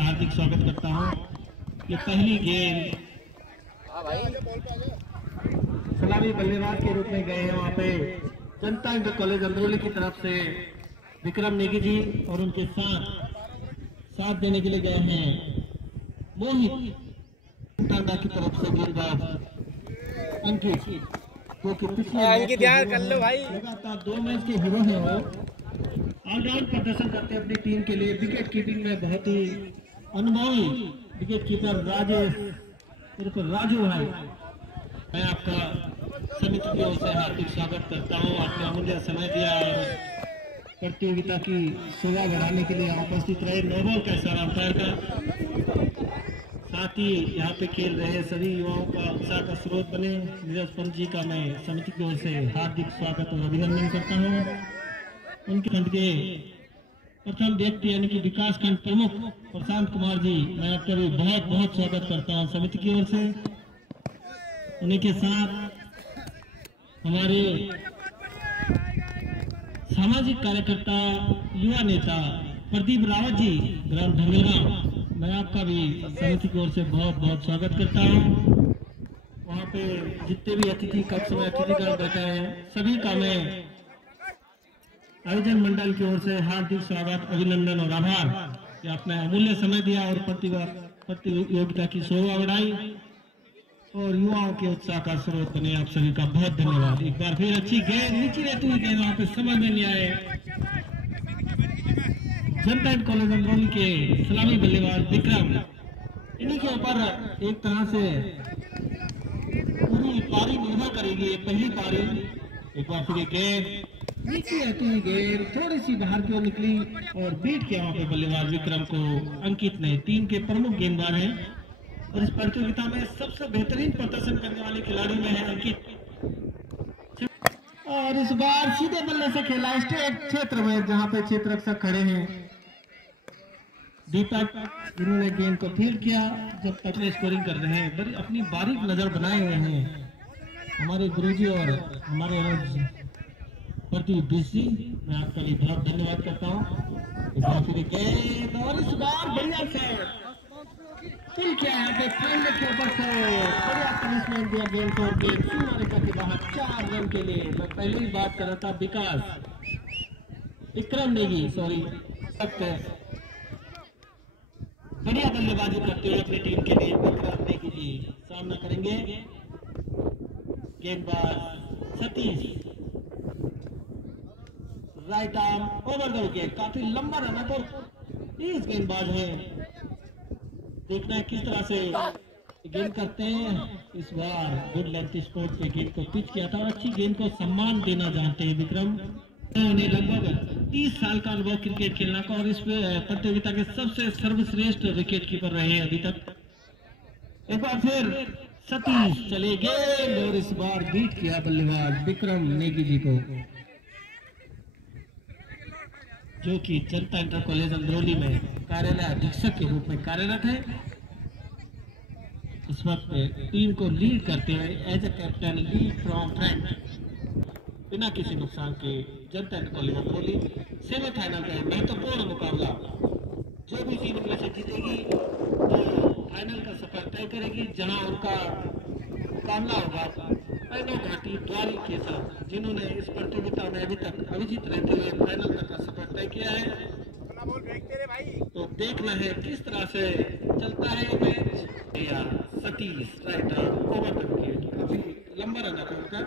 हार्दिक स्वागत करता हूँ। ये पहली गेंद सलामी बल्लेबाज के रूप में गए हैं वहाँ पे जनता इंटर कॉलेज अंदरौली की तरफ से विक्रम नेगी जी और उनके साथ देने के लिए गए हैं मोहित टांडा की तरफ से गेंदबाज अंकित, जो कि पिछले लगातार 2 मैच के हीरो हैं। वो ऑलराउंड प्रदर्शन करते हैं अपनी टीम के लिए। विकेट कीपिंग में बहुत ही अनुभवी विकेट कीपर राजेश उर्फ राजू भाई, मैं आपका समिति की ओर से हार्दिक स्वागत करता हूं। आपने अमूल्य समय दिया और प्रतियोगिता की शोभा बढ़ाने के लिए उपस्थित रहे। नोबल का इशारा अंपायर का, साथ ही यहाँ पे खेल रहे सभी युवाओं का उत्साह का स्रोत बने नीरज पंत जी का मैं समिति की ओर से हार्दिक स्वागत और अभिनंदन करता हूँ। उनके खंड के प्रथम व्यक्ति यानी कि विकास खंड प्रमुख प्रशांत कुमार जी, मैं आपका भी बहुत बहुत स्वागत करता हूँ समिति की ओर से। उन्हीं के साथ हमारे सामाजिक कार्यकर्ता युवा नेता प्रदीप रावत जी ग्राम धमेला, मैं आपका भी समिति की ओर से बहुत बहुत स्वागत करता हूँ। वहाँ पे जितने भी अतिथि कक्ष में अतिथिगण बैठे हैं सभी का मैं आयोजन मंडल की ओर से हार्दिक स्वागत, अभिनंदन और आभार कि आपने अमूल्य समय दिया और प्रतियोगिता की शोभा बढ़ाई और युवाओं के उत्साह का स्रोत बने। आप सभी का बहुत धन्यवाद। एक बार फिर अच्छी गेंद नीचे रहती हुई गेंद वहां पे समझ में नहीं आए। जनता इंटर कॉलेज अंदरौली के सलामी बल्लेबाज विक्रम, इन्हीं के ऊपर एक तरह से पूरी पारी निर्भर करेगी। पहली पारी एक बार फिर गेंद नीचे रहती हुई गेंद थोड़ी सी बाहर की ओर निकली और बीट किया वहां पे बल्लेबाज विक्रम को अंकित ने। टीम के प्रमुख गेंदबाज हैं और इस प्रतियोगिता में सबसे बेहतरीन प्रदर्शन करने वाले खिलाड़ी में है अंकित। और इस बार सीधे बल्ले से खेला स्ट्रेट क्षेत्र में, जहां पे क्षेत्र रक्षक खड़े हैं दीपक, जिन्होंने गेंद को फील्ड किया। जब तक स्कोरिंग कर रहे हैं बड़ी अपनी बारीक नजर बनाए हुए हैं हमारे गुरुजी और हमारे प्रदीप जी, मैं आपका भी बहुत धन्यवाद करता हूँ। फिर गेंद और इस बार बढ़िया से पुल किया यहाँ पे फील्ड के ऊपर से बढ़िया पनिशमेंट दिया गेंद को। गेंद सीमा रेखा के बाहर 4 रन के लिए। मैं पहले ही बात कर रहा था विक्रम नेगी बढ़िया बल्लेबाजी करते हुए अपनी टीम के लिए विक्रम नेगी जी सामना करेंगे। गेंदबाज Satish, right arm over the wicket, काफी लंबा रन है तो 30 गेंदबाज है। देखना है किस तरह से गेंद करते हैं। इस बार गुड लेंथ स्पोर्ट पे गेंद को पिच किया था और अच्छी गेंद को सम्मान देना जानते हैं विक्रम। उन्हें लगभग 30 साल का अनुभव क्रिकेट खेलना का और इस प्रतियोगिता के सबसे सर्वश्रेष्ठ विकेट कीपर रहे हैं अभी तक। एक बार फिर सतीश चले गेंद और इस बार बीट किया बल्लेबाज विक्रम नेगी जी को, जो कि जनता इंटर कॉलेज अंदरौली में कार्यालय अधीक्षक के रूप में कार्यरत है। इस वक्त टीम को लीड करते हुए as a captain lead from front बिना किसी नुकसान के जनता इंटर कॉलेज अंदरौली सेमीफाइनल का महत्वपूर्ण मुकाबला। जो भी टीम में से जीतेगी वो फाइनल का सफर तय करेगी, जहां उनका मुकाबला होगा पैनो घाटी द्वारी के साथ, जिन्होंने इस प्रतियोगिता में अभी तक अविजित रहते हुए फाइनल तक का सफर तय किया है। तो देखना है किस तरह से चलता है match. Satish right over the wicket, काफी लंबा रन था उनका।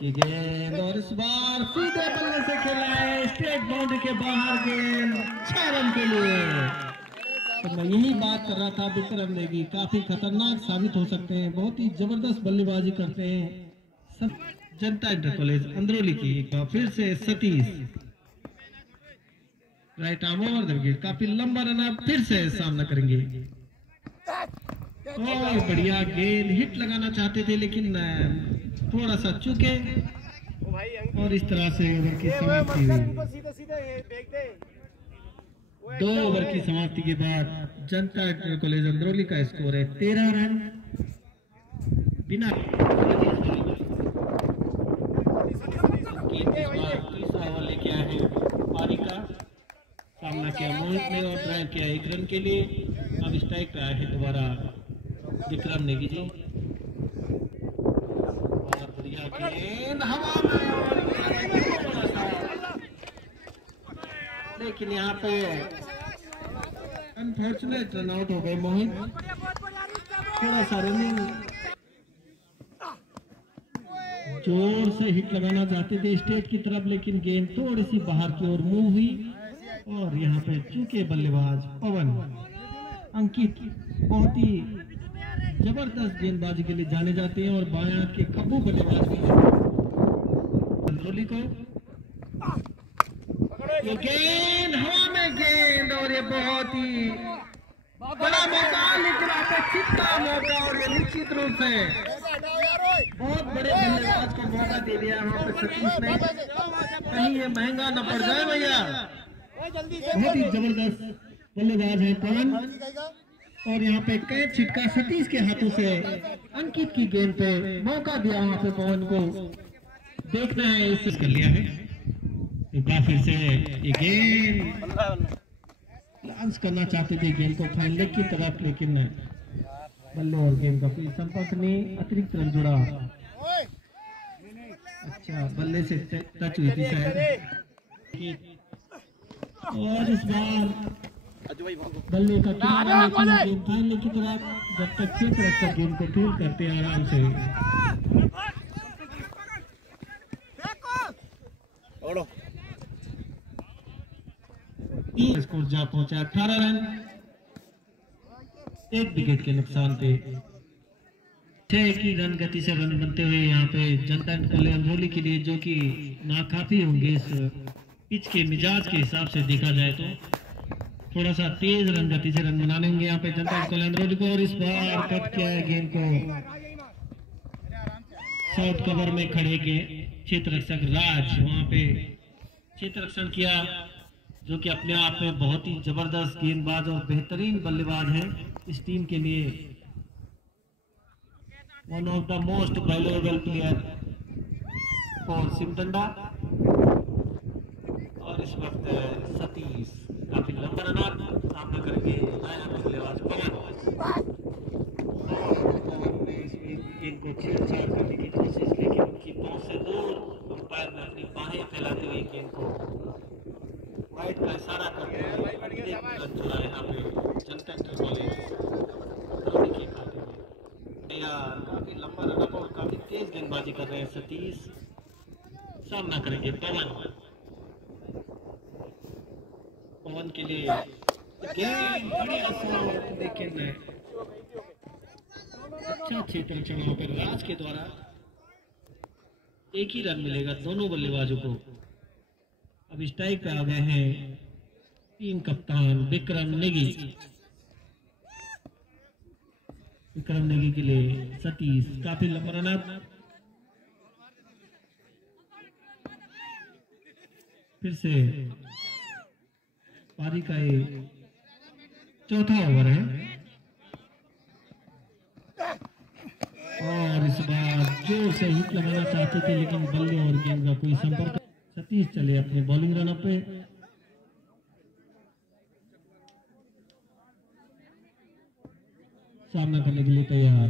की गेंद और इस बार सीधे बल्ले से खेला है स्ट्रेट बाउंड्री के बाहर, गेंद 6 रन के लिए। तो मैं यही बात कर रहा था, विक्रम नेगी काफी खतरनाक साबित हो सकते हैं, बहुत ही जबरदस्त बल्लेबाजी करते हैं। सब जनता इंटर कॉलेज अंदरौली की एक बार फिर से Satish right arm over the wicket, काफी लंबा रन आप फिर से सामना करेंगे। और बढ़िया गेंद हिट लगाना चाहते थे लेकिन थोड़ा सा चूके और इस तरह से ओवर की समाप्ति हुई। 2 ओवर की समाप्ति के बाद जनता इंटर कॉलेज अंदरौली का स्कोर है 13 रन बिना। तीसरा ओवर लेके आए हैं पारी का सामना किया मोहित ने और ड्राइव किया 1 रन के लिए। अब स्ट्राइक पे आए हैं दोबारा विक्रम नेगी जी। और बढ़िया गेंद हवा में, लेकिन यहाँ पे अनफॉर्चुनेट रन आउट हो गए मोहित। थोड़ा सा रनिंग जोर से हिट लगाना चाहते थे स्टेट की तरफ, लेकिन गेंद थोड़ी सी बाहर की ओर मूव हुई। और यहाँ पे चूके बल्लेबाज पवन अंकित बहुत ही जबरदस्त गेंदबाजी के लिए जाने जाते हैं और बायां के कब्बू बल्लेबाज भी हैं। को ये गेंद हवा में गेंद, और ये बहुत ही बड़ा मौका, लेकिन अपेक्षित का मौका, और ये निश्चित रूप से बहुत बड़े बल्लेबाज को मौका दे दिया वहाँ पे सतीश ने। कहीं ये महंगा न पड़ जाए भैया। बहुत ही जबरदस्त बल्लेबाज है पवन, और यहाँ पे कैच छिटका सतीश के हाथों से अंकित की गेंद पे मौका दिया वहाँ पे पवन को। देखना है इसे कर लिया है एक बार फिर से। ये गेंद लॉन्च करना चाहते थे गेंद को फाइन लेग की तरफ, लेकिन बल्ले और गेंद का कोई संपर्क नहीं, अतिरिक्त रन जुड़ा। अच्छा बल्ले से टच हुई थी शायद। और इस बार बल्ले का किनारा गेंद फाइन लेग की तरफ, जब तक चेक रखकर गेंद को फील करते आराम से। स्कोर जा पहुंचा 18 रन 1 विकेट के नुकसान पे। 6 की रन गति से रन बनते हुए यहाँ पे जनता अंधोली के लिए, जो कि नाकाफी होंगे इस पिच के मिजाज के हिसाब से देखा जाए तो। थोड़ा सा तेज रन गति से रन बनाने होंगे यहाँ पे जनता अंधोली को। और इस बार कट किया है गेंद को साउथ कवर में खड़े के क्षेत्र रक्षक राज, वहां पे क्षेत्र रक्षण किया, जो कि अपने आप में बहुत ही जबरदस्त गेंदबाज और बेहतरीन बल्लेबाज हैं इस टीम के लिए। One of the most valuable player for सिमटंडा। और इस वक्त सतीश काफी लंबा रन सामना करके आया बल्लेबाज पवन ने इनको छेड़छाड़ करने की कोशिश, लेकिन उनकी पहुंच से दूर अंपायर ने अपनी बाहें फैलाते हुए गेंद को वाइड का इशारा करते हुए रन जुड़ा यहाँ पे जनता कॉलेज के खाते में। काफी लंबा रन और काफी तेज गेंदबाजी कर रहे हैं सतीश। सामना करेंगे पवन के लिए गेंद बढ़िया शॉट, लेकिन अच्छा क्षेत्र वहां पर राज के द्वारा 1 ही रन मिलेगा दोनों बल्लेबाजों को। अब स्ट्राइक पे आ गए हैं टीम कप्तान विक्रम नेगी। विक्रम नेगी के लिए सतीश काफी लंबा रन अप। फिर से पारी का ये चौथा ओवर है, और इस बार जोर से हिट लगाना चाहते थे, लेकिन बल्ले और गेंद का कोई संपर्क। सतीश चले अपने बॉलिंग रन पे। सामना करने के लिए तैयार,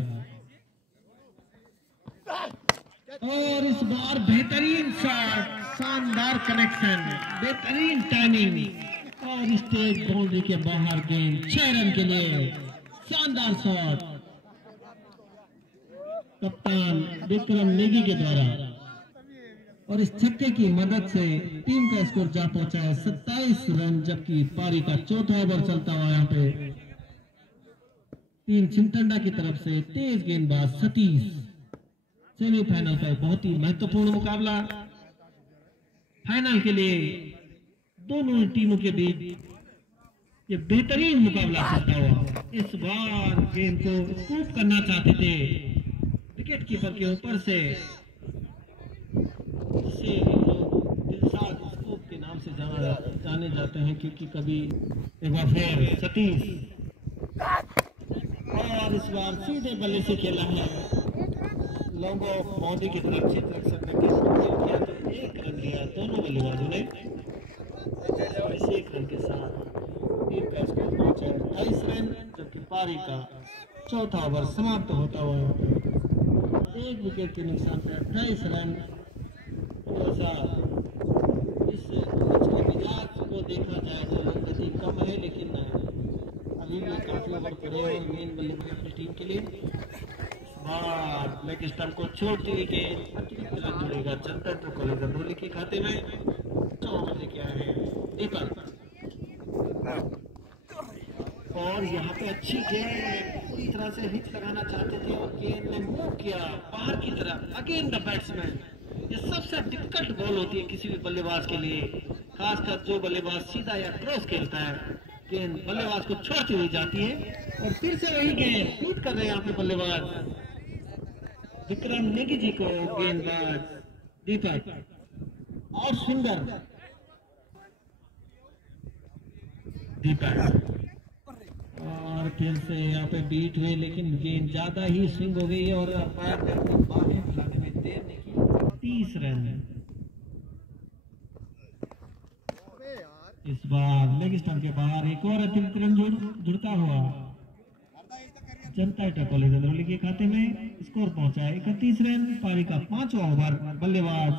और इस बार बेहतरीन शॉट, शानदार कनेक्शन, बेहतरीन टाइमिंग, और स्टेट बाउंड्री के बाहर गेंद 6 रन के लिए शानदार शॉट कप्तान विक्रम नेगी के द्वारा। और इस छक्के की मदद से टीम का स्कोर जा पहुंचा है 27 रन, जबकि पारी का चौथा ओवर चलता हुआ यहाँ पे टीम चिमटंडा की तरफ से तेज गेंदबाज सतीश। सेमीफाइनल का बहुत ही महत्वपूर्ण मुकाबला, फाइनल के लिए दोनों टीमों के बीच ये बेहतरीन मुकाबला चलता हुआ। इस बार गेंद को स्कूप करना चाहते थे विकेट कीपर के ऊपर से दिलशाद स्कूप के नाम से जाने जाते हैं, क्योंकि कभी एक बार फिर सतीश, और इस बार सीधे बल्ले से खेला है लॉन्ग ऑफ बाउंड्री की तरफ क्षेत्र रक्षक ने किया तो 1 रन लिया दोनों बल्लेबाजों ने। इस 1 रन के साथ पारी का चौथा ओवर समाप्त होता हुआ एक विकेट के नुकसान पे 28 रन। थोड़ा सा इस मैच के मिजाज को देखा जाए तो गति कम है, लेकिन अभी भी काफी ओवर पड़े हैं मेन बल्लेबाज अपनी टीम के लिए। और लेग स्टंप को छोड़ते हुए अतिरिक्त रन जुड़ेगा जनता तो कॉलेज अंदोली के खाते में। 4 ओवर लेके आए हैं दीपक और यहाँ पे अच्छी गेंद पूरी तरह से हिट लगाना चाहते थे और गेंद ने मूव किया बाहर की तरफ। अगेन द बैट्समैन, ये सबसे डिफिकल्ट बॉल होती है किसी भी बल्लेबाज के लिए, खासकर जो बल्लेबाज सीधा या क्रॉस खेलता है। गेंद बल्लेबाज को छोड़ती हुई जाती है और फिर से वही गेंद फीड कर रहे हैं यहाँ पे बल्लेबाज विक्रम नेगी जी को। गेंदबाज दीपक और स्विंगर दीपक और फिर से यहाँ पे बीट हुए, लेकिन गेंद ज्यादा ही स्विंग हो गई और अंपायर ने अपनी बाहें फैलाने में देर नहीं की। 30 रन इस बार लेग स्टंप के बाहर एक और अतिरिक्त रन जुड़ता हुआ जनता कॉलेज अंदरौली के खाते में स्कोर पहुंचा है 31 रन। पारी का 5वां ओवर। बल्लेबाज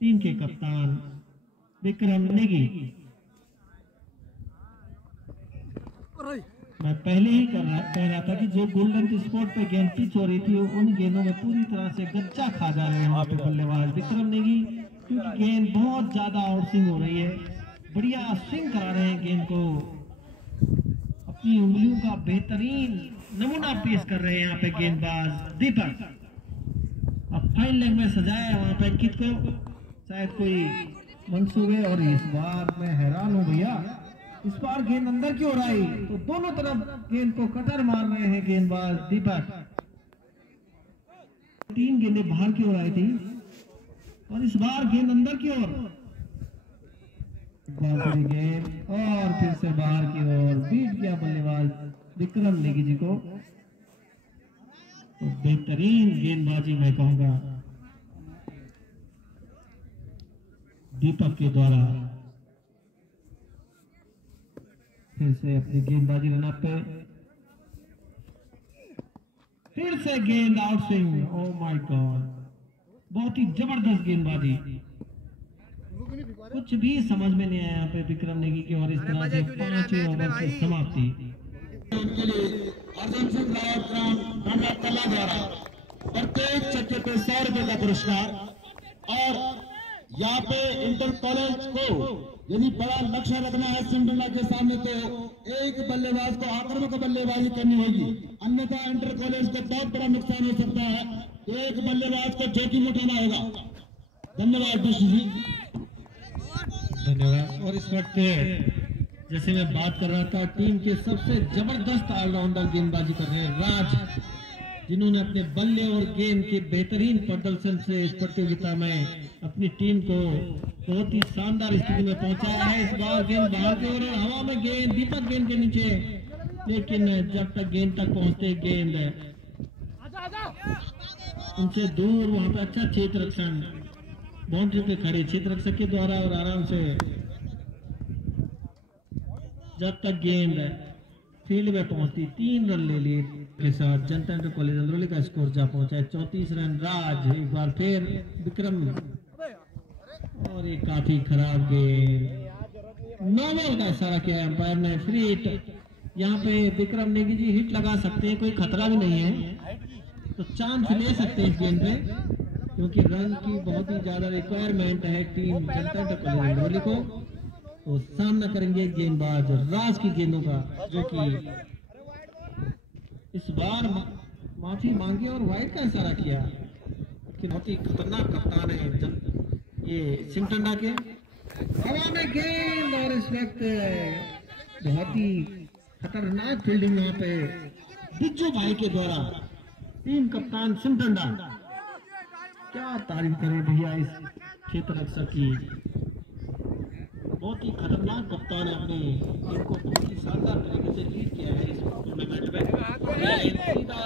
टीम के कप्तान विक्रम नेगी। मैं पहले ही कह रहा था कि जो गोल्डन स्पॉट पे गेंद पिच हो रही थी उन गेंदों में पूरी तरह से गच्चा खा जा रहे हैं वहां पे बल्लेबाज विक्रम नेगी, क्योंकि गेंद बहुत ज्यादा आउटस्विंग हो रही है। बढ़िया स्विंग करा रहे हैं गेंद को, अपनी उंगलियों का बेहतरीन नमूना पेश कर रहे हैं यहाँ पे गेंदबाज दीपक। अब फाइन लेग में सजाया है वहां पे कित को, शायद कोई मंसूबे। और इस बार मैं हैरान हूं भैया, इस बार गेंद अंदर क्यों हो रहा है? तो दोनों तरफ गेंद को कटर मार रहे हैं गेंदबाज दीपक। 3 गेंदें बाहर की ओर आई थी और इस बार गेंद अंदर की ओर। गेंद और फिर से बाहर की ओर बीट किया बल्लेबाज विक्रम नेगी जी को। तो बेहतरीन गेंदबाजी मैं कहूंगा दीपक के द्वारा। फिर से अपनी गेंदबाजी रनअप पे, फिर से गेंद out swing. Oh my God, बहुत ही जबरदस्त गेंदबाजी, कुछ भी समझ में नहीं आया यहाँ पे विक्रम नेगी की। और इस तरह से 5वें ओवर की समाप्ति। उनके लिए अर्जुन सिंह रावत ग्राम कला द्वारा प्रत्येक छक्के पे 100 रुपए का पुरस्कार। और यहाँ पे इंटर कॉलेज को यदि बड़ा लक्ष्य रखना है सिमडेगा के सामने तो एक बल्लेबाज को आक्रामक बल्लेबाजी करनी होगी, अन्यथा इंटर कॉलेज को बहुत बड़ा नुकसान हो सकता है। एक बल्लेबाज को जोखिम उठाना होगा। धन्यवाद दोस्त जी, धन्यवाद। और इस वक्त जैसे मैं बात कर रहा था, टीम के सबसे जबरदस्त ऑलराउंडर गेंदबाजी कर रहे हैं राज, जिन्होंने अपने बल्ले और गेंद के बेहतरीन प्रदर्शन से इस प्रतियोगिता में अपनी टीम को बहुत ही शानदार स्थिति में पहुंचाया है। इस बार गेंद बाहर की ओर, हवा में गेंद दीपक गेंद के नीचे, लेकिन जब तक गेंद तक पहुंचते गेंद उनसे दूर। वहां पे अच्छा क्षेत्र रक्षण, बाउंड्री पे खड़े क्षेत्र रक्षक के द्वारा और आराम से जब तक गेंद फील्ड में पहुंचती 3 रन ले लिए के साथ जनता इंटर कॉलेज अंदरौली का स्कोर जा पहुंचा है 34 रन। राज एक बार फिर विक्रम और एक काफी खराब गेंद, नॉर्मल का इशारा किया है अंपायर ने। फ्री हिट यहाँ पे विक्रम नेगी जी हिट लगा सकते हैं, कोई खतरा भी नहीं है, तो चांस ले सकते हैं इस गेंद पे, क्योंकि रन की बहुत ही ज्यादा रिक्वायरमेंट है टीम जनता इंटर कॉलेज अंदरौली को। तो सामना करेंगे गेंदबाज राज की गेंदों का, जो कि इस बार माफी मांगी और वाइड का इशारा किया। बहुत ही खतरनाक कप्तान है ये सिमटंडा के। हवा में गेंद और इस वक्त बहुत ही खतरनाक फील्डिंग यहाँ पे बिज्जू भाई के द्वारा, टीम कप्तान सिमटंडा। क्या तारीफ करें भैया इस क्षेत्र रक्षक की, बहुत ही खतरनाक कप्तान है, अपने टीम को बहुत ही शानदार तरीके से लीड किया है इस टूर्नामेंट में। सीधा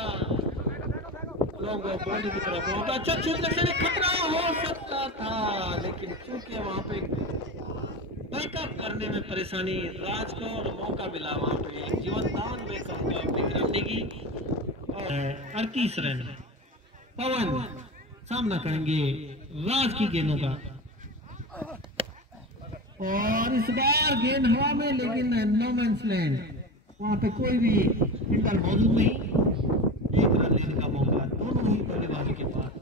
लोग बॉडी की तरफ बहुत अच्छा क्षेत्र से खतरा हो सकता था, लेकिन चूंकि वहां पे बैकअप करने करने में परेशानी राज को और मौका मिला वहां पे जीवनदान में कहूंगा विक्रम नेगी। और 38 रन पवन सामना करेंगे राज की गेंदों का। और इस बार गेंद हवा में, लेकिन नो मैंस लैंड, वहां पे कोई भी फील्डर मौजूद नहीं। 1 रन लेने का मौका दोनों ही बल्लेबाजों के पास।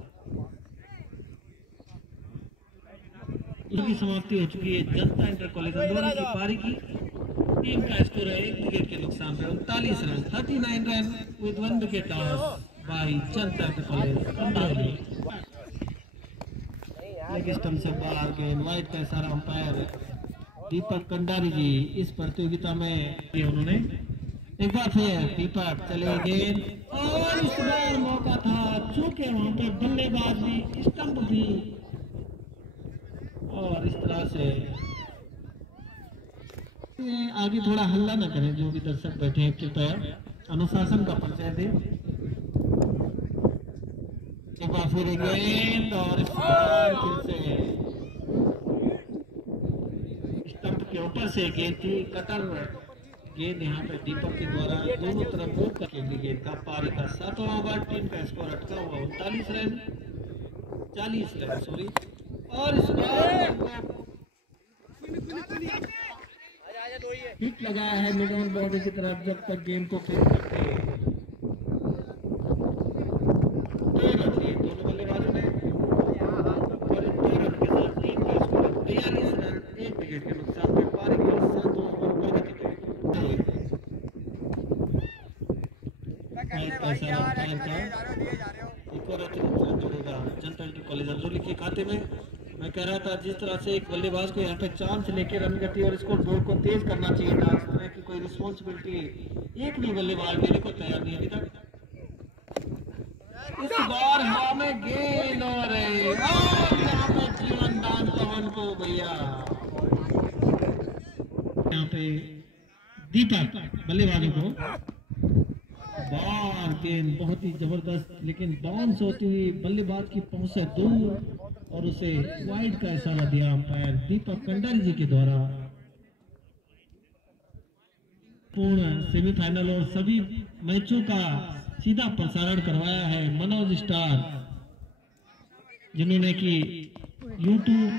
इसकी समाप्ति हो चुकी है जनता इंटर कॉलेज अंदौली की पारी की। टीम का स्कोर है 1 विकेट के नुकसान पे 39 run, 39 run with 1 wicket loss by Janata inter college Andauli. Leg stump से बाहर गेंद, वाइड का इशारा अंपायर दीपक कंडारी जी इस प्रतियोगिता में उन्होंने। एक बार फिर दीपक चले गेंद और इस बार मौका था, चूंकि वहां पे बल्लेबाज भी स्टंप भी, और इस तरह से आगे थोड़ा हल्ला ना करें जो भी दर्शक बैठे हैं, कृपया अनुशासन का परिचय दें। एक बार फिर गेंद और इस बार फिर से स्टंप के ऊपर से गेंद थी, कटर गेंद यहाँ पे दीपक के द्वारा दोनों तरफ मूव करके गेंद का पारी का 7वां ओवर। टीम का स्कोर अटका हुआ 39 रन 40 रन सॉरी। और इस बार हिट लगाया है मिड ऑन बाउंड्री की तरफ, जब तक गेंद को फेंक करते हैं। 2 रन लिए दोनों बल्लेबाजों ने और इन 2 रन के साथ टीम का स्कोर 42 रन 1 विकेट के नुकसान पे पारी के 7वां ओवर प्रगति पे। एक और अतिरिक्त रन जोड़ेगा जनता इंटर कॉलेज अंदौली के खाते में। मैं कह रहा था जिस तरह से एक बल्लेबाज को यहाँ पे चांस लेके रन गति और इसको बोर्ड को तेज करना चाहिए था, इस तरह की कोई रिस्पॉन्सिबिलिटी एक भी बल्लेबाज लेने को तैयार नहीं अभी तक। इस बार हवा में गेंद और यहाँ पे जीवनदान पवन को भैया, यहाँ पे दीपक बल्लेबाजों को बार गेंद बहुत ही जबरदस्त, लेकिन बाउंस होती हुई बल्लेबाज की पहुंच से दूर और उसे वाइड का इशारा दिया अंपायर दीपक कंडारी जी के द्वारा। पूर्ण सेमीफाइनल और सभी मैचों का सीधा प्रसारण करवाया है मनोज स्टार, जिन्होंने की यूट्यूब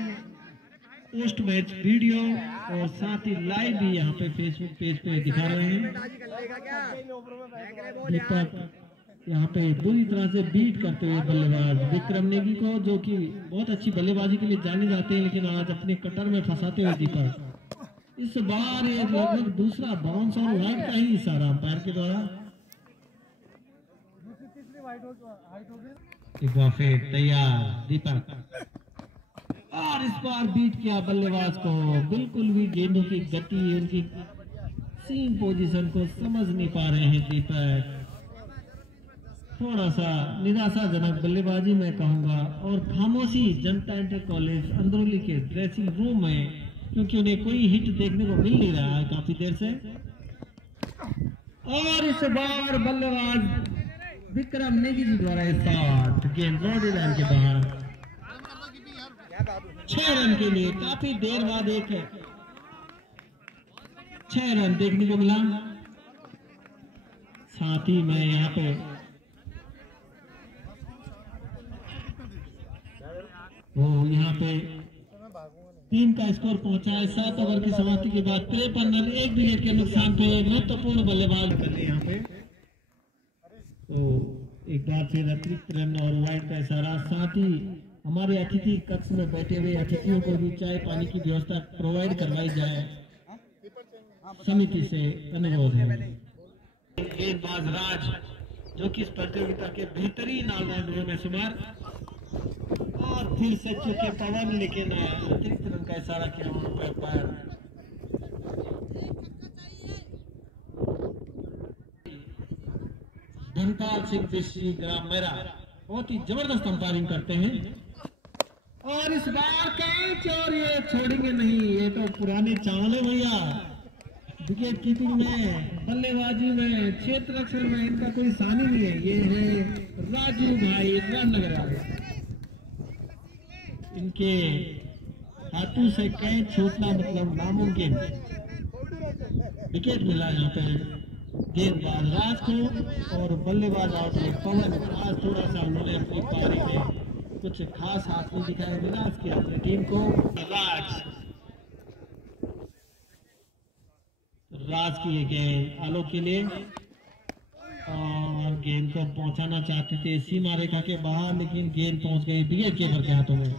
पोस्ट मैच वीडियो और साथ ही लाइव भी यहाँ पे फेसबुक पेज पे दिखा रहे हैं। दीपक यहाँ पे बुरी तरह से बीट करते हुए बल्लेबाज विक्रम नेगी को, जो कि बहुत अच्छी बल्लेबाजी के लिए जाने जाते हैं, लेकिन आज अपने कटर में फंसाते हुए दीपक। इस बार ये लगभग दूसरा बाउंस और वाइड का ही इशारा अंपायर के द्वारा। एक बार फिर तैयार दीपक और इस बार बीट किया बल्लेबाज को। बिल्कुल भी गेंदों की गति, उनकी सीम पोजीशन को समझ नहीं पा रहे हैं दीपक। थोड़ा सा निराशाजनक बल्लेबाजी मैं कहूंगा, और खामोशी जनता इंटर कॉलेज अंदौली के ड्रेसिंग रूम में, क्योंकि उन्हें कोई हिट देखने को मिल नहीं रहा है काफी देर से। और इस बार बल्लेबाज विक्रम नेगी जी द्वारा शॉट, गेंद बाउंड्री लाइन के बाहर 6 रन के लिए काफी देर बाद एक 6 रन देखने को मिला। साथ ही मैं यहाँ पे यहाँ पे टीम का स्कोर पहुंचा है 7 ओवर की समाप्ति के बाद 53 रन 1 विकेट के नुकसान पे महत्वपूर्ण बल्लेबाज कर रहे यहाँ पे। तो एक बार फिर अतिरिक्त रन और वाइड का इशारा, साथ ही हमारे अतिथि कक्ष में बैठे हुए अतिथियों को भी चाय पानी की व्यवस्था प्रोवाइड करवाई जाए, समिति से अनुरोध है। गेंदबाज राज, जो कि इस प्रतियोगिता के बेहतरीन ऑलराउंडरों में शुमार, और फिर से चुके पवन, लेकिन अतिरिक्त रन का इशारा किया उन्होंने अंपायर। धनपाल सिंह बिस्सी ग्राम मेरा बहुत ही जबरदस्त अंपायरिंग करते हैं। और इस बार कैच, और ये छोड़ेंगे नहीं, ये तो पुराने चावल है भैया। विकेट कीपिंग में, बल्लेबाजी में, क्षेत्र रक्षण में इनका कोई सानी नहीं है। ये है राजू भाई रामनगर, इनके हाथों से कैच छूटना मतलब नामुमकिन। विकेट मिला यहाँ पे गेंदबाज राज को और बल्लेबाज आउट हुए पवन। आज थोड़ा सा उन्होंने अपनी पारी में कुछ खास हाथ नहीं दिखाया, निराश किया अपनी टीम को। राज की ये गेंद आलोक के लिए और गेंद को पहुंचाना चाहते थे सीमा रेखा के बाहर, लेकिन गेंद पहुंच गई विकेट कीपर के हाथों में।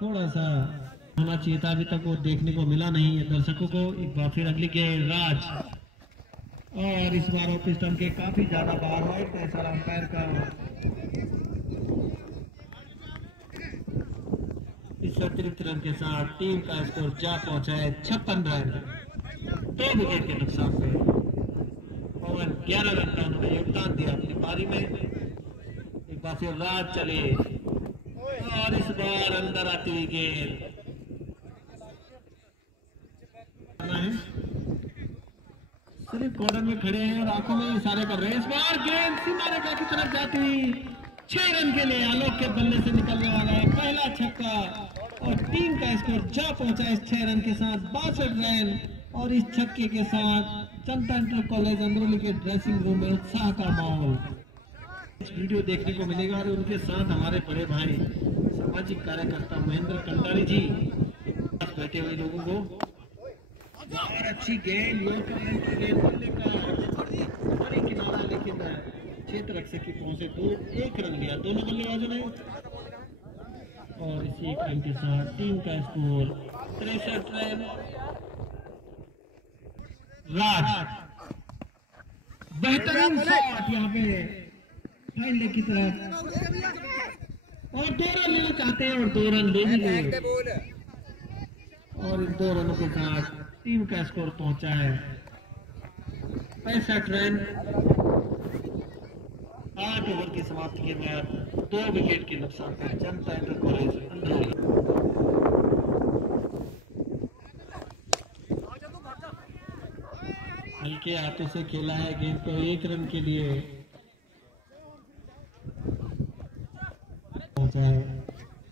थोड़ा सा होना चाहिए था, अभी तक वो देखने को मिला नहीं है दर्शकों को। एक बार फिर अगली गेंद राज और इस बार ऑफ स्टंप के काफी ज्यादा बाहर है। कैसा अंपायर का इस अतिरिक्त रन के साथ टीम का स्कोर जा पहुंचा है 56 रन, 2 विकेट के नुकसान पे। पवन 11 रन का उन्होंने योगदान दिया अपनी पारी में। एक बार फिर राज चले और इस बार अंदर आती हुई गेंद सिर्फ कॉर्नर में खड़े हैं और आंखों में इशारे कर रहे हैं। इस बार गेंद सीमा रेखा की तरफ जाती हुई 6 रन के लिए आलोक के बल्ले से निकलने वाला है पहला छक्का और टीम का स्कोर जा पहुंचा इस 6 रन के साथ 62 रन। और इस छक्के के साथ जनता इंटर कॉलेज अंदरूनी के ड्रेसिंग रूम में उत्साह का माहौल। इस वीडियो देखने को मिलेगा और उनके साथ हमारे बड़े भाई सामाजिक कार्यकर्ता महेंद्र कंटारी जी बैठे हुए लोगों को। और अच्छी गेंद बड़ी किनारा, लेकिन क्षेत्र रक्षक की पहुंचे तो 1 रन लिया दोनों बल्लेबाजों ने। और इसी 1 रन के साथ टीम का स्कोर 63 रन। राज बेहतरीन शॉट यहाँ पे फाइनल की तरफ और 2 रन लेना चाहते हैं और 2 रन ले लिए और इन 2 रनों के साथ टीम का स्कोर पहुंचा है 65 रन। 8 ओवर की समाप्ति के बाद 2 विकेट के नुकसान पर जनता इंटर कॉलेज अंदरूनी। हल्के हाथों से खेला है गेंद को 1 रन के लिए पहुंचा है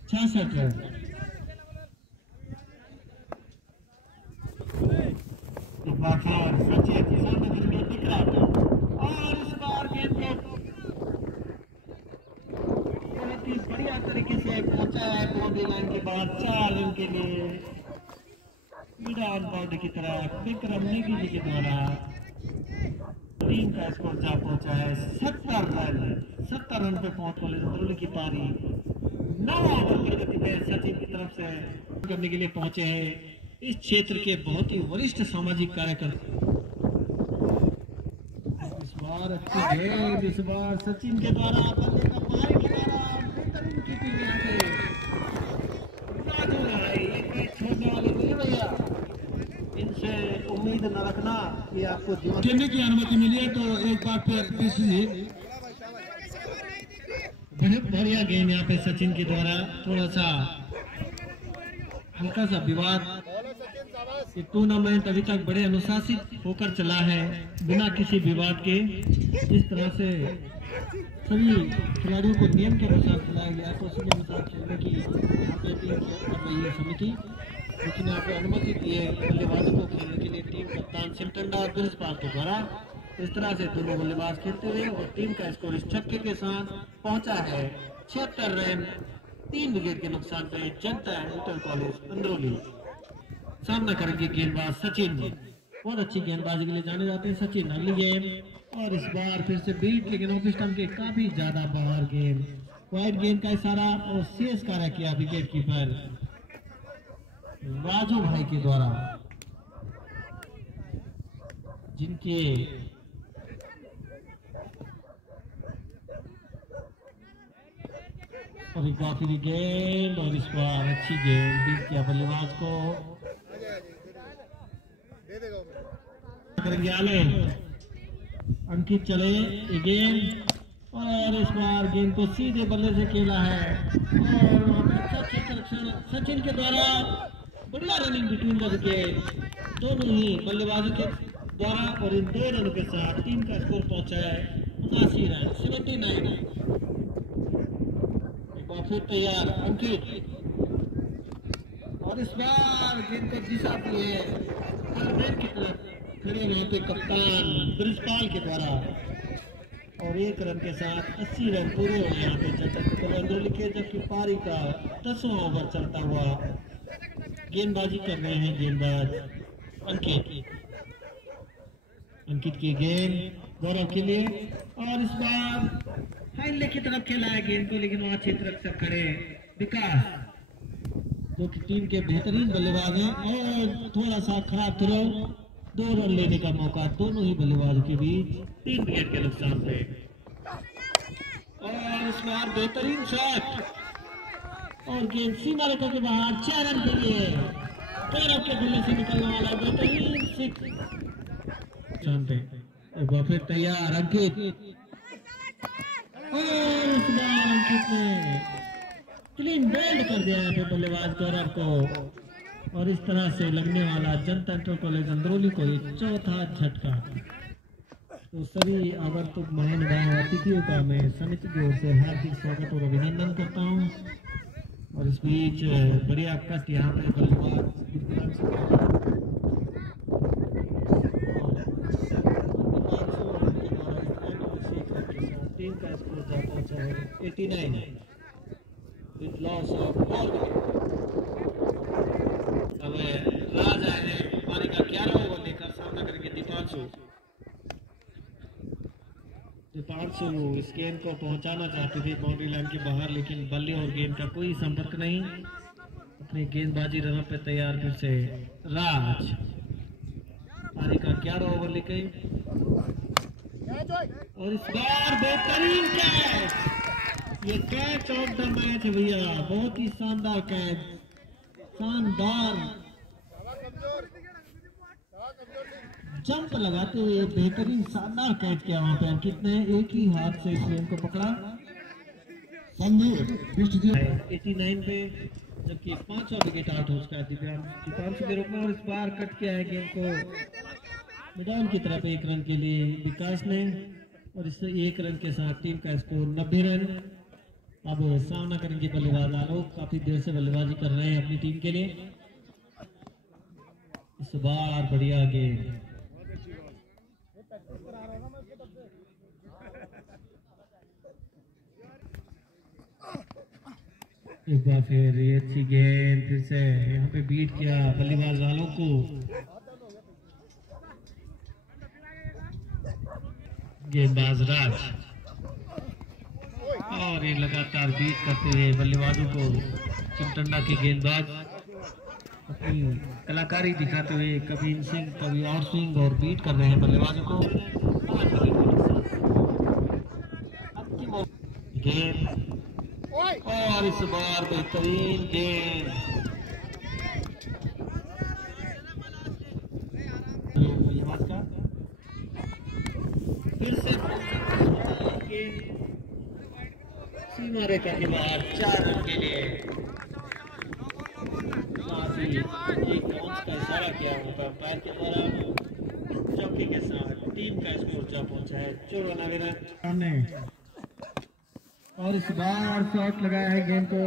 66 रन। सचिन दिख रहा और इस बार गेंद को बहुत ही बढ़िया तरीके से पहुंचा है बाउंड्री लाइन के बाद 4 रन के लिए। बाउंड्री की तरफ विक्रम नेगी जी के द्वारा टीम का स्कोर जा पहुंचा है 70 रन पे पहुंच कॉलेज अंदरूनी की पारी 9 ओवर की गति में सचिन की तरफ से करने के लिए पहुंचे हैं इस क्षेत्र के बहुत ही वरिष्ठ सामाजिक कार्यकर्ता। इस बार अच्छी गेंद, इस बार सचिन के द्वारा बल्ले का बाहरी किनारा, बेहतरीन कीपिंग यहाँ पे राजू है। ये कोई छोड़ने वाले नहीं भैया, इनसे उम्मीद न रखना कि आपको खेलने की अनुमति मिली है। तो एक बार फिर बहुत बढ़िया गेंद यहाँ पे सचिन के द्वारा। थोड़ा सा हल्का सा विवाद, ये टूर्नामेंट अभी तक बड़े अनुशासित होकर चला है बिना किसी विवाद के। इस तरह से सभी खिलाड़ियों को नियम के अनुसार खिलाया गया तो उसी के अनुसार खेलने की यहाँ पे टीम कर रही है समिति। लेकिन यहाँ पे अनुमति दी है बल्लेबाजों को खेलने के लिए टीम कप्तान सिमटंडा और ब्रिज पार्क द्वारा। इस तरह से दोनों बल्लेबाज खेलते हुए और टीम का स्कोर इस छक्के के साथ पहुंचा है 76 रन, 3 विकेट के नुकसान पे जनता इंटर कॉलेज अंदरूनी। सामना करेंगे गेंदबाज सचिन, बहुत अच्छी गेंदबाजी के लिए जाने जाते हैं सचिन। अगली गेंद और इस बार फिर से बीट, लेकिन ऑफ स्टंप के काफी ज्यादा बाहर गेंद, वाइड गेंद का इशारा और शेष कार्य किया विकेट कीपर राजू भाई के द्वारा, जिनके और एक बार फिर गेंद और इस बार अच्छी गेंद बीट किया बल्लेबाज को करेंगे आले। अंकित चले गेंद और इस बार गेंद को सीधे बल्ले से खेला है और सचिन के द्वारा बढ़िया रनिंग बिटवीन द विकेट दोनों ही बल्लेबाजों के द्वारा। और इन 2 रनों के साथ टीम का स्कोर पहुंचा है 79 रन, 79। फिर तैयार अंकित और इस बार गेंद को दिशा दी है अलमैन की तरफ, खड़े वहां पे कप्तान ब्रिजपाल के द्वारा, और 1 रन के साथ 80 रन पूरे हुए यहाँ पे जनता अंदर लिखे, जबकि पारी का 10वां ओवर चलता हुआ गेंदबाजी कर रहे हैं गेंदबाज अंकित की गेंद गौरव के लिए, और इस बार हाईले की तरफ खेला है गेंद को, लेकिन वहां क्षेत्र रक्षक खड़े विकास जो कि टीम के बेहतरीन बल्लेबाज हैं, और थोड़ा सा खराब थ्रो, 2 रन लेने का मौका दोनों ही बल्लेबाजों के बीच, 3 विकेट के नुकसान पे, और इस बार बेहतरीन शॉट और गेंद सीमा रेखा के बाहर, 4 रन के लिए गौरव के बल्ले से निकलने वाला बेहतरीन 6 एक बार फिर तैयार अंकित, और इस बार अंकित ने क्लीन बोल्ड कर दिया है बल्लेबाज गौरव को, और इस तरह से लगने वाला जनता इंटर कॉलेज अंदरौली को एक चौथा झटका। तो सभी आगंतुक महानुभाव अतिथियों का मैं समिति की ओर से हार्दिक स्वागत और अभिनंदन करता हूं, और इस बीच बढ़िया कष्ट यहाँ पे बल्लेबाज टीम का स्कोर जा पहुंचा है 89 with loss of all wicket। अब राज आए हैं पारी का 11 ओवर लेकर, सामना करेंगे दीपांशु इस गेंद को पहुंचाना चाहते थे बाउंड्री लाइन के बाहर, लेकिन बल्ले और गेंद का कोई संपर्क नहीं, अपनी गेंदबाजी रन पे तैयार फिर से राज, पारी का 11 ओवर लेके, और इस बार बेहतरीन कैच, ये कैच ऑफ द मैच है भैया, बहुत ही शानदार कैच, शानदार जंप लगाते हुए बेहतरीन शानदार कैच किया वहां पे अंकित ने, एक ही हाथ से इस गेंद को पकड़ा, 89 पे, जबकि 5वां विकेट आउट हो चुका है दीपांशु के रूप में, और इस बार कट किया है गेंद को मिडाउन की तरफ 1 रन के लिए विकास ने, और इससे 1 रन के साथ टीम का स्कोर 90 रन। अब सामना करेंगे बल्लेबाज आलोक, काफी देर से बल्लेबाजी कर रहे हैं अपनी टीम के लिए, इस बार बढ़िया गेंद, एक बार फिर ये अच्छी गेंद, फिर से यहाँ पे बीट किया बल्लेबाज आलोक को, गेंदबाज राज, और ये लगातार बीट करते हुए बल्लेबाजों को चिमटंडा के गेंदबाज अपनी कलाकारी दिखाते हुए कभी इन स्विंग कभी आउट स्विंग और बीट कर रहे हैं बल्लेबाजों को। गेंद, और इस बार बेहतरीन गेंद, फिर से सीमा रेखा के बाहर 4 रन के लिए, एक बाउंस का इशारा किया होगा अंपायर के द्वारा, चौके के साथ टीम का स्कोर जा पहुंचा है 94 रन सामने, और इस बार शॉट लगाया है गेंद को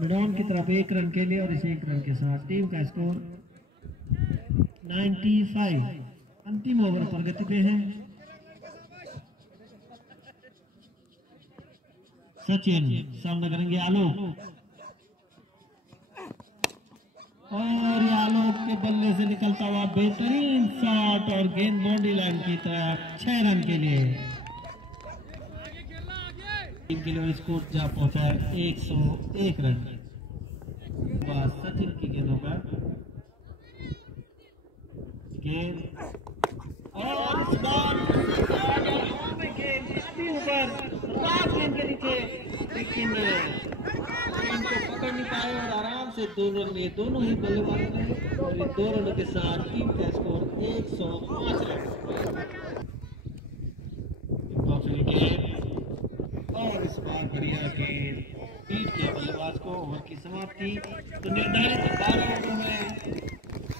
मिडाउन की तरफ 1 रन के लिए, और इस 1 रन के साथ टीम का स्कोर 95। अंतिम ओवर प्रगति पे है, सचिन सामना करेंगे आलोक, और ये आलोक के बल्ले से निकलता हुआ बेहतरीन शॉट, और गेंद बाउंड्री लाइन की तरफ 6 रन के लिए, टीम के लिए स्कोर जा पहुंचा है 101 रन। सचिन की गेंदों का गेंद, और इस बार गेंद के नीचे, लेकिन गेंद को पकड़ नहीं पाए और आराम से 2 रन लिए दोनों ही बल्लेबाजों ने, और ये 2 रनों के साथ टीम का स्कोर 105 रन। और इस बार बढ़िया गेंद बीट किया बल्लेबाज को, ओवर की समाप्ति। तो निर्धारित 12 ओवर में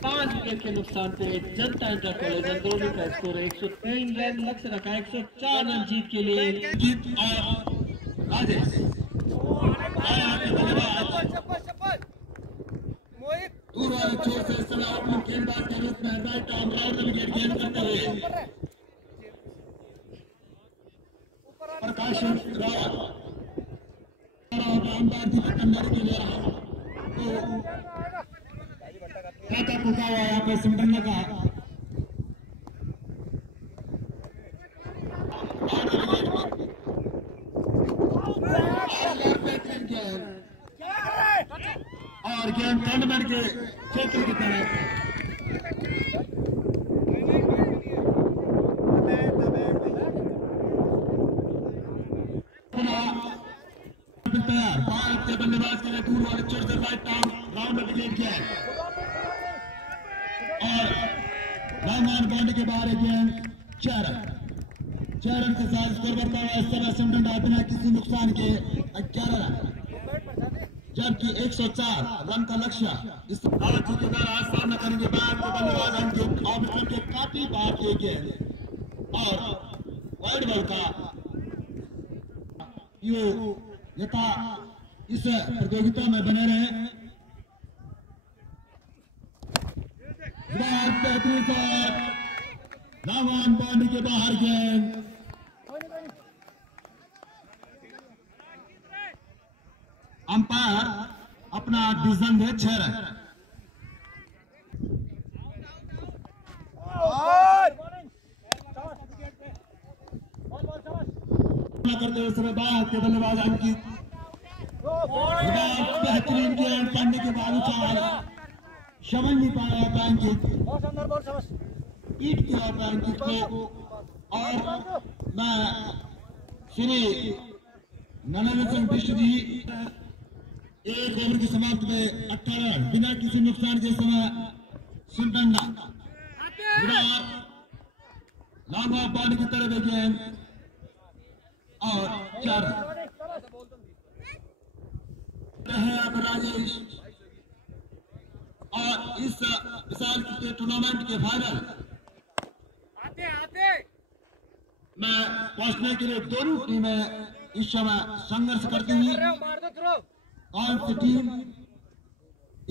5 विकेट के नुकसान पे जनता इंटर कॉलेज अंदरौली का स्कोर 103 रन, लक्ष्य रखा 104 रन जीत के लिए, जीत और राजेश। दूर वाले छोर से इस समय ओपनिंग गेंदबाज के रूप में राइट आर्म राउंड विकेट गेंद करते हुए प्रकाश रावत आमदार की अंदर के लिए क्या पूछा हुआ यहाँ पे सिमरन का और गेंद टूर्नामेंट के क्षेत्र की तरफ तैयार भारत के बल्लेबाज के लिए दूर वाले चोट से राइट राउंड में विकेट किया है और रहमान बाउंड्री के बाहर गेंद 4 रन के साथ स्कोर बढ़ता हुआ इस समय सिमरन बिना किसी नुकसान के 11 रन जबकि 104 रन का लक्ष्य इस सामना करेंगे भारत के बल्लेबाज अंकित ऑर्बिटर के काफी बार किए गेंद और वाइड बॉल का यथा इस प्रतियोगिता में बने रहे बेहतरीन शॉट रावण बाउंड्री के बाहर गेंद अंपायर अपना डिसीजन दे 6 रन करते हुए समय भारत के बल्लेबाज अंकित बेहतरीन गेंद पड़ने के बाद उछाल समझ नहीं पाया था अंकित पीट किया था अंकित को और मैं श्री नरेंद्र सिंह बिष्ट जी एक ओवर की समाप्त में 18 रन बिना किसी नुकसान के समय सिमरन लॉन्ग ऑफ बॉल की तरफ गेंद और 4 रहे अब राजेश और इस विशाल क्रिकेट टूर्नामेंट के फाइनल में पहुंचने के लिए दोनों टीमें इस समय संघर्ष करती हैं। कौन सी टीम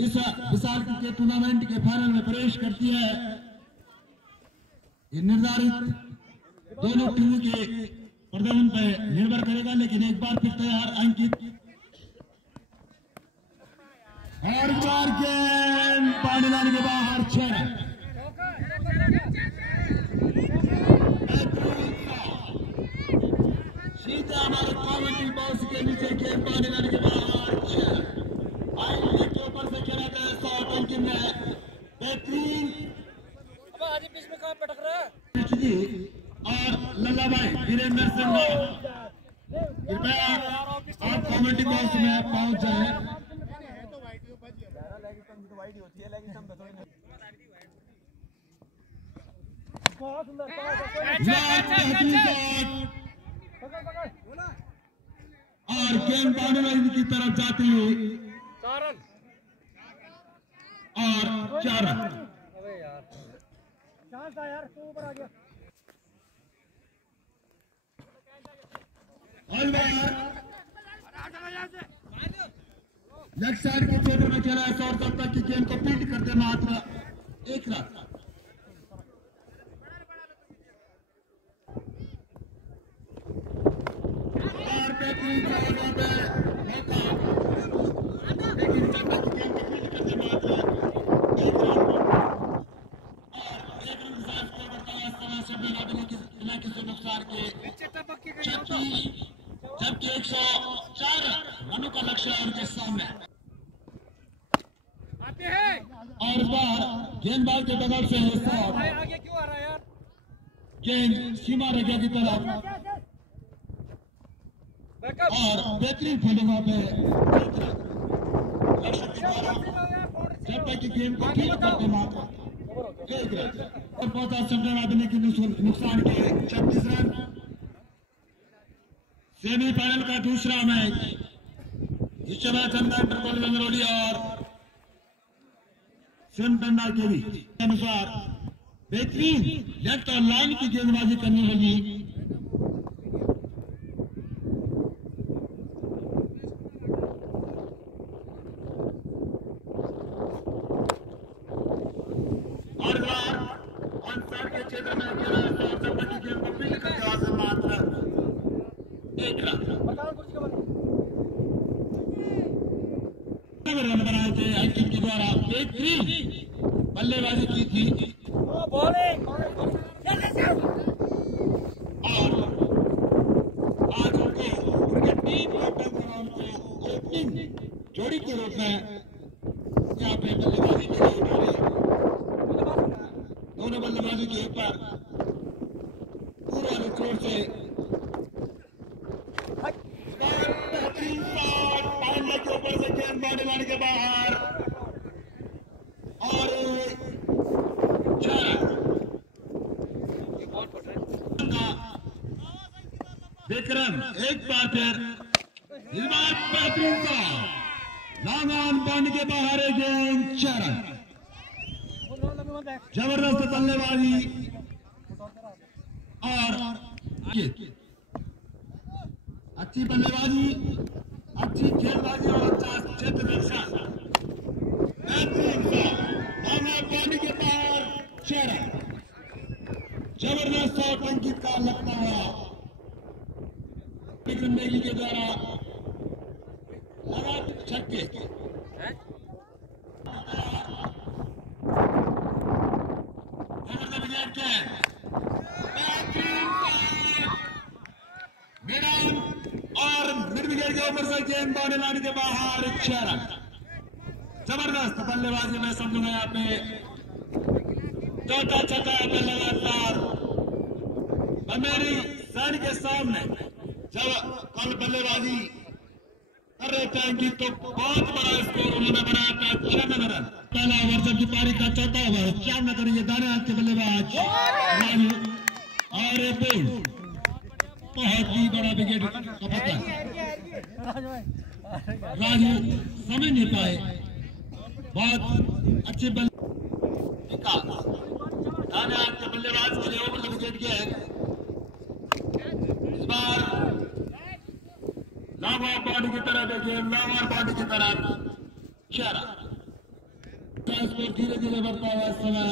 इस विशाल क्रिकेट टूर्नामेंट के फाइनल में प्रवेश करती है ये निर्धारित दोनों टीमों के प्रदर्शन पर निर्भर करेगा, लेकिन एक बार फिर तैयार अंकित और बार गेंद पानी लाने के बाहर 6 रन सीधा हमारे कॉमेंट्री बॉक्स के नीचे गेंद पानी लाने के बाहर 6 रन के ऊपर से खेला गया शॉट अंकित ने बेहतरीन बीच में कहां पटक रहा है और लल्लाभाई वीरेंद्र सिंह कृपया आप कमेटी बॉक्स में पहुंच जाए। और गेंद बाउंड्री की तरफ जाती हुई 4 रन और 4 रन यार तू ऊपर आ गया लेफ्ट साइड के क्षेत्र में खेला है और तब तक की गेंद को पीट करते मात्र 1 रन लेकिन तब तक की गेंद को पीट करते मात्र 1 रन और 1 रन के साथ स्कोर बढ़ता है समय से बिना किसी नुकसान के 36 जबकि 104 रनों का लक्ष्य है उनके सामने और इस बार गेंदबाज के बगल से आगे क्यों आ रहा है यार गेंद सीमा रेखा की तरफ और बेहतरीन फील्डिंगों पे लक्ष्य की तरफ जब तक की गेंद को ठीक करते मात्र 1 रन और पहुंचा सिमरन आदमी के नुकसान के 36 रन सेमीफाइनल का दूसरा मैच इस समय चंदन ट्रिपल बंगरौली और सिमरन के बीच अनुसार बेहतरीन लेफ्ट और लाइन की गेंदबाजी करनी होगी और अंसार के क्षेत्र में की गेम को फील्ड करते हुए मात्र 1 रन बनाए थे अंकित के द्वारा। बेहतरीन बल्लेबाजी की थी और आज उनको उनके टीम को ओपनिंग जोड़ी के रूप में यहाँ पे बल्लेबाजी के लिए उठाए। दोनों बल्लेबाजी के ऊपर पूरा निचोड़ से बेहतरीन पानी के ऊपर से गेंद बाउंड्री के बाहर और विक्रम एक बार फिर इस बार बेहतरीन का लॉन्ग ऑन बाउंड्री के बाहर गेंद 4 रन। जबरदस्त बल्लेबाजी और अच्छी बल्लेबाजी, अच्छी गेंदबाजी और अच्छा क्षेत्र रक्षण। बेहतरीन का लॉन्ग ऑन बाउंड्री के बाहर 4 रन। जबरदस्त शॉट अंकित का लगता हुआ विक्रम नेगी के द्वारा लगा छक्के। और मिड विकेट के ऊपर से गेंद बाउंड्री लाने के बाहर 6 रन। जबरदस्त बल्लेबाजी में समझूंगा यहाँ पे चौथा छक्का पे लगातार मेरी सैन के सामने जब कल बल्लेबाजी कर रहे थे कि तो बहुत बड़ा स्कोर उन्होंने बनाया था 96 रन। पहला ओवर जबकि पारी का चौथा ओवर 96 करेंगे दाने हाथ के बल्लेबाज राजू और ये बोल बहुत ही बड़ा विकेट का पता। राजू समझ नहीं पाए, बहुत अच्छे बल्ले दाने हाथ के बल्लेबाज के लिए ओवर का विकेट किया है। इस बार लॉन्ग ऑन बाउंड्री की तरफ देखिए, लॉन्ग ऑन बाउंड्री की तरफ 4 रन। स्कोर धीरे धीरे बढ़ता हुआ इस समय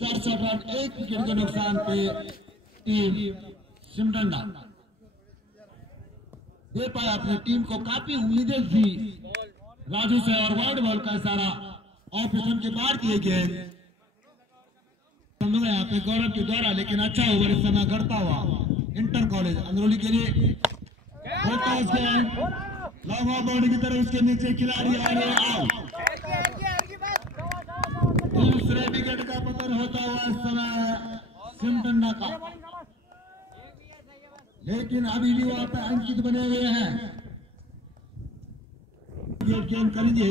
67 रन 1 विकेट के नुकसान पे टीम सिमडंडा दे पाया अपनी टीम को। काफी उम्मीदें थी राजू से और वाइड बॉल का इशारा ऑपरेशन के बाहर किए गए यहाँ पे गौरव के द्वारा, लेकिन अच्छा ओवर इस समय करता हुआ इंटर कॉलेज अंदरूनी के लिए लॉन्ग ऑन बाउंड्री की तरफ उसके नीचे खिलाड़ी आ रहे आउट। दूसरे विकेट का पतन होता हुआ इस समय सिमडंडा का, लेकिन अभी भी वहां पर अंकित बने हुए हैं। गेम करेंगे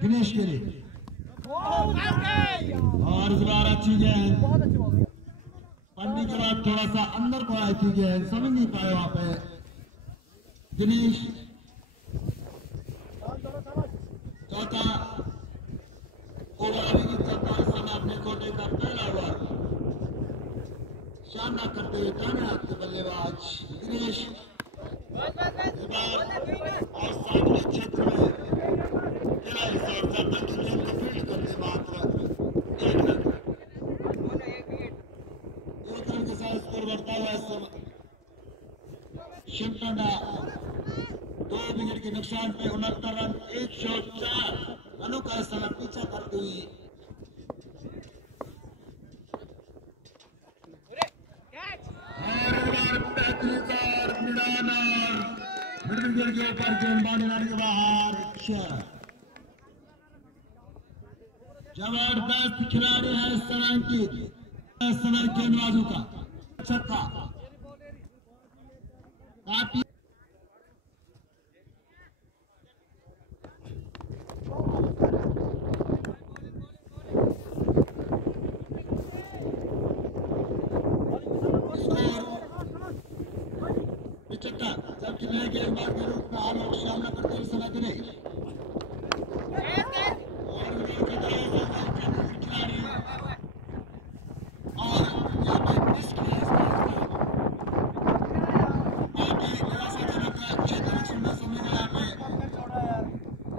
दिनेश के लिए और इस बार अच्छी गेंद पन्नी के बाद थोड़ा सा अंदर को आई थी गेंद, समझ नहीं पाए वहां पे दिनेश। चौथा ओवर समय अपने कोटे का पहला ओवर सामना करते हुए दाने हाथ के बल्लेबाज दिनेश और सामने क्षेत्र में गेंद को फील्ड करते मात्र 1 रन। 1 रन के साथ स्कोर बढ़ता हुआ इस समय शिमडंडा 2 विकेट के नुकसान पे 69 रन 104 रनों का इस समय पीछा करते हुए मिडविकेट के ऊपर गेंद बाउंड्री के बाहर 6। जबरदस्त खिलाड़ी है इस समय गेंदबाजों का छक्का काफी जबकि नए गेंदबाज के रूप में आलोक सामना करते हुए समय दिनेश और यहाँ पे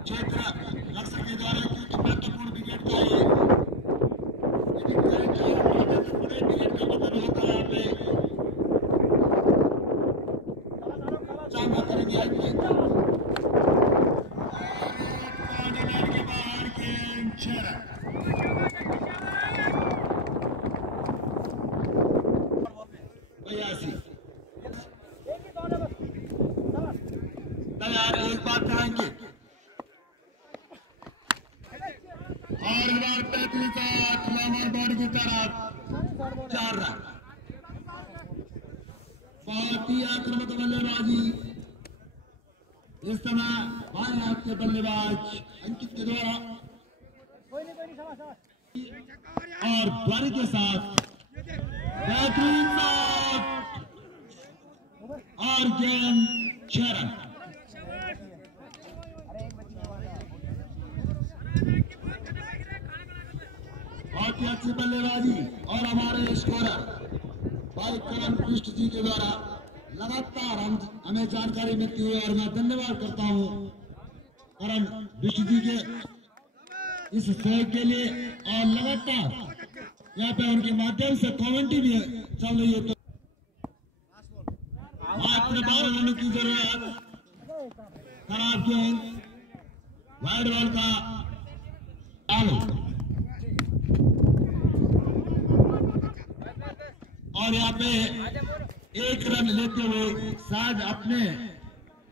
क्षेत्र रक्षक के द्वारा क्योंकि महत्वपूर्ण विकेट था ये होता है अंकित। और इस बार 35 लॉन्ग बॉडी की तरफ 4 रन। बहुत ही आक्रामक बल्लेबाजी इस समय बाएं हाथ के बल्लेबाज अंकित के द्वारा और द्वारी के साथ बेहतरीन शॉट और गेंद 6 रन। बहुत ही अच्छी बल्लेबाजी और हमारे स्कोरर भाई करण कृष्ण जी के द्वारा लगातार हमें जानकारी मिलती है और मैं धन्यवाद करता हूं करण कृष्ण जी के इस सहयोग के लिए। और लगातार यहाँ पे उनके माध्यम से कमेंट्री भी चल रही है, तो मात्र 12 रनों की जरूरत। खराब गेंद वाइड बॉल का आलू और यहाँ पे 1 रन लेते हुए शायद अपने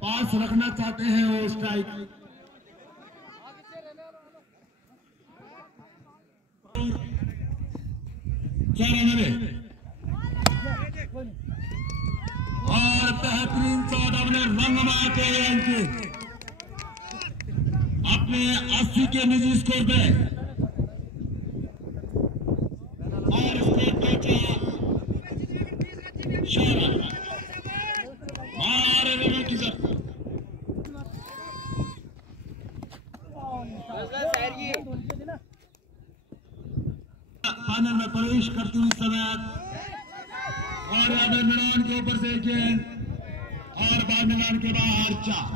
पास रखना चाहते हैं वो स्ट्राइक। और बेहतरीन शॉट अपने रंग मारते हुए अंकित अपने 80 के निजी स्कोर पे और स्कोर पहुंचा 6 रन। 12 रनों की जरूरत। फाइनल में प्रवेश करती हुई समय और यहाँ पे मैदान के ऊपर से गेंद और बाद मैदान के बाहर 4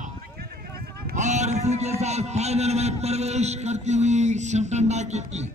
और इसी के साथ फाइनल में प्रवेश करती हुई शिवटंडा की टीम।